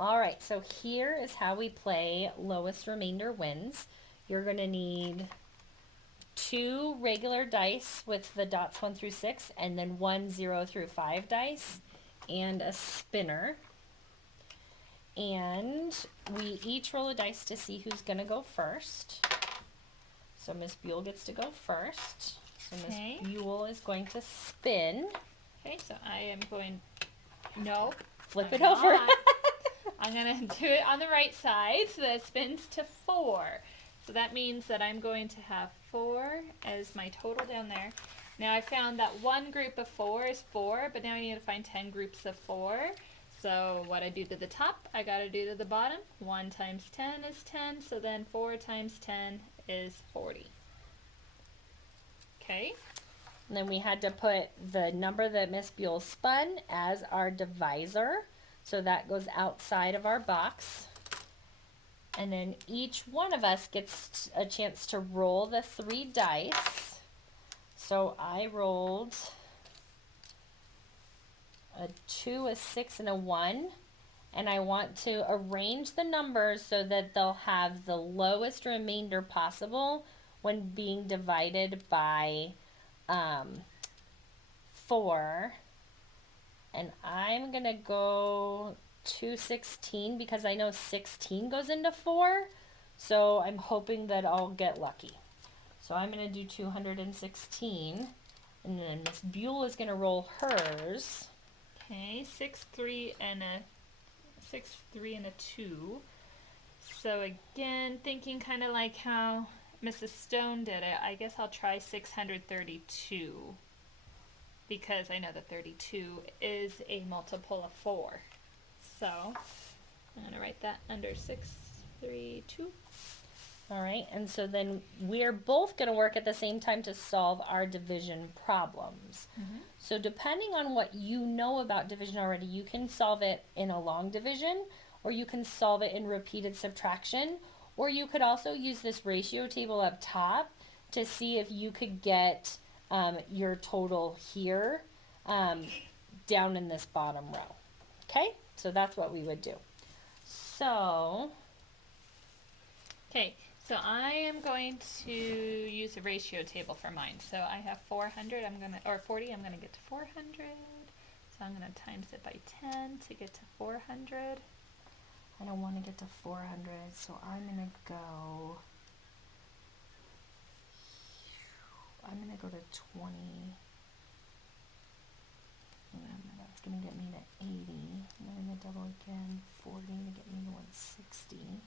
All right, so here is how we play lowest remainder wins. You're going to need 2 regular dice with the dots 1 through 6, and then 1 0 through 5 dice, and a spinner. And we each roll a dice to see who's going to go first. So Miss Buell gets to go first. So Miss Okay. Buell is going to spin. Okay, so I am going. No. Flip it I'm over. not. I'm going to do it on the right side so that it spins to 4. So that means that I'm going to have 4 as my total down there. Now I found that one group of 4 is 4, but now I need to find 10 groups of 4. So what I do to the top, I got to do to the bottom. 1 times 10 is 10, so then 4 times 10 is 40. Okay. And then we had to put the number that Miss Buell spun as our divisor. So that goes outside of our box. And then each one of us gets a chance to roll the 3 dice. So I rolled a 2, a 6, and a 1. And I want to arrange the numbers so that they'll have the lowest remainder possible when being divided by 4. And I'm going to go 216 because I know 16 goes into 4. So I'm hoping that I'll get lucky. So I'm going to do 216. And then Miss Buell is going to roll hers. Okay, 6, 3, and a 6, 3, and a 2. So again, thinking kind of like how Mrs. Stone did it, I guess I'll try 632 because I know that 32 is a multiple of 4. So I'm going to write that under 632. All right, and so then we're both going to work at the same time to solve our division problems. So depending on what you know about division already, you can solve it in a long division, or you can solve it in repeated subtraction, or you could also use this ratio table up top to see if you could get your total here down in this bottom row. Okay, so that's what we would do. So Okay, so I am going to use a ratio table for mine. So I have 400, or 40, I'm gonna get to 400. So I'm gonna times it by 10 to get to 400. I don't want to get to 400, so I'm going to go to 20. That's going to get me to 80. And then I'm going to double again, 40 to get me to 160.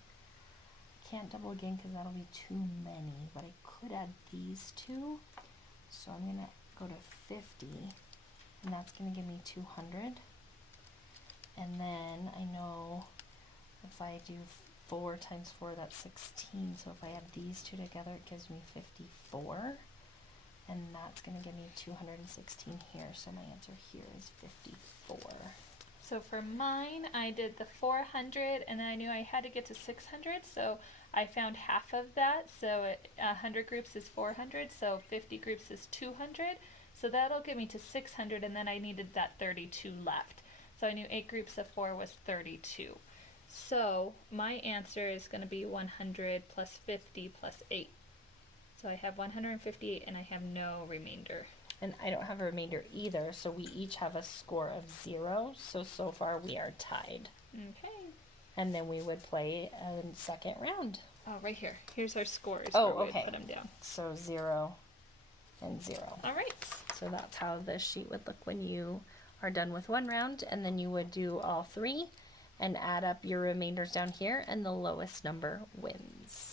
Can't double again because that'll be too many, but I could add these two. So I'm going to go to 50, and that's going to give me 200. And then I know if I do 4 times 4, that's 16. So if I add these two together, it gives me 54. And that's going to give me 216 here. So my answer here is 54. So for mine, I did the 400, and then I knew I had to get to 600, so I found half of that. So 100 groups is 400, so 50 groups is 200. So that'll get me to 600, and then I needed that 32 left. So I knew 8 groups of 4 was 32. So my answer is going to be 100 plus 50 plus 8. So I have 158, and I have no remainder. And I don't have a remainder either, so we each have a score of 0. So far we are tied. Okay. And then we would play a second round. Oh, right here. Here's our scores. Oh, where we okay. put them down. So 0 and 0. All right. So that's how this sheet would look when you are done with one round, and then you would do all 3 and add up your remainders down here, and the lowest number wins.